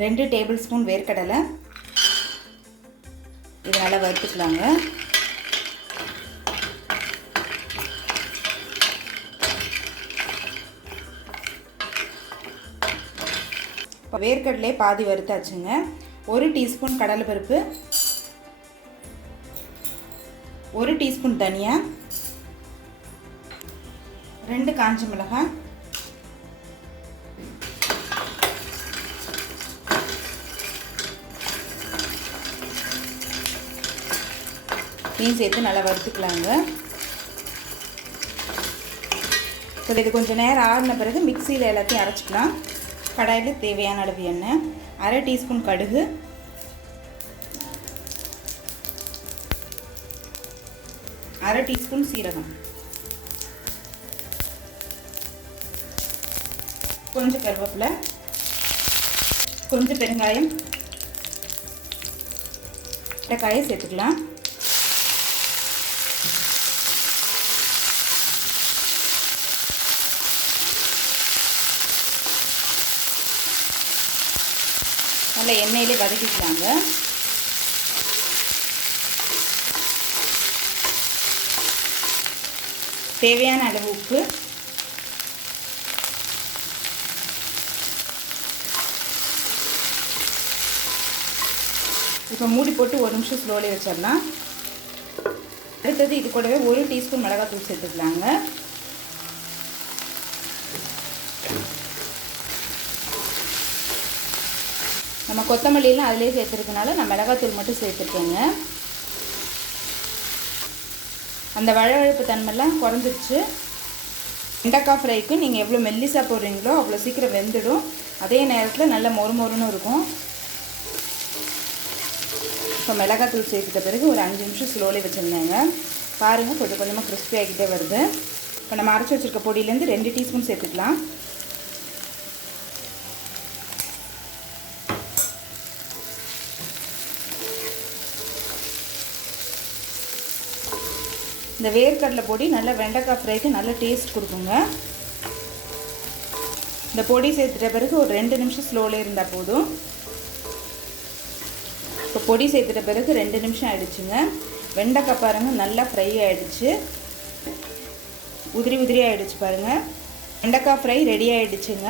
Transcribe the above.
2 table spoon வேர்க்கடலை. இது நல்லா வறுத்துக்கலாங்க. இப்போ வேர்க்கடலையே பாதி வறுத்தாச்சுங்க. 1 டீஸ்பூன் கடலைப்பருப்பு, 1 டீஸ்பூன் தனியா, 2 காஞ்ச மிளகாய், இதையும் சேர்த்து நல்லா வறுத்துக்கலாங்க. இப்போ இது கொஞ்சம் நேரம் ஆறின பிறகு மிக்சியில் எல்லாத்தையும் அரைச்சிக்கலாம். கடாயில் தேவையான அளவு எண்ணெய், 1/2 டீஸ்பூன் கடுகு, 1/2 டீஸ்பூன் சீரகம், கொஞ்சம் கருவேப்பிலை, கொஞ்சம் பெருங்காயம், காயை சேர்த்துக்கலாம். நல்லா எண்ணெயிலே வதக்கிக்கலாங்க. தேவையான அளவு உப்பு, இப்போ மூடி போட்டு 1 நிமிஷம் ஸ்லோலி வச்சிடலாம். அடுத்தது இது கூடவே 1 டீஸ்பூன் மிளகாத்தூள் சேர்த்துக்கலாங்க. நம்ம கொத்தமல்லியெல்லாம் அதிலே சேர்த்துருக்கனால நான் மிளகாத்தூள் மட்டும் சேர்த்துருக்கேங்க. அந்த வழவழப்பு தன்மைலாம் குறைஞ்சிருச்சு. வெண்டைக்காய் ஃப்ரைக்கு நீங்கள் எவ்வளோ மெல்லிசாக போடுறீங்களோ அவ்வளோ சீக்கிரம் வெந்துடும். அதே நேரத்தில் நல்ல மொறுமொறுன்னு இருக்கும். இப்போ மிளகாத்தூள் சேர்த்துட்ட பிறகு ஒரு 5 நிமிஷம் ஸ்லோலி வச்சுருந்தேங்க. பாருங்கள், கொஞ்சம் கொஞ்சமாக கிறிஸ்பி ஆகிட்டே வருது. இப்போ நம்ம அரைச்சி வச்சுருக்க பொடியிலேருந்து 2 டீஸ்பூன் சேர்த்துக்கலாம். இந்த வேர்க்கடலை பொடி நல்லா வெண்டைக்காய் ஃப்ரைக்கு நல்ல டேஸ்ட் கொடுக்குங்க. இந்த பொடி சேர்த்துட்ட பிறகு ஒரு 2 நிமிஷம் ஸ்லோவில் இருந்தால் போதும். இப்போ பொடி சேர்த்துட்ட பிறகு 2 நிமிஷம் ஆகிடுச்சுங்க. வெண்டைக்காய் பாருங்கள் நல்லா ஃப்ரை ஆகிடுச்சு, உதிரி உதிரி ஆகிடுச்சு பாருங்கள். வெண்டைக்காய் ஃப்ரை ரெடி ஆகிடுச்சுங்க.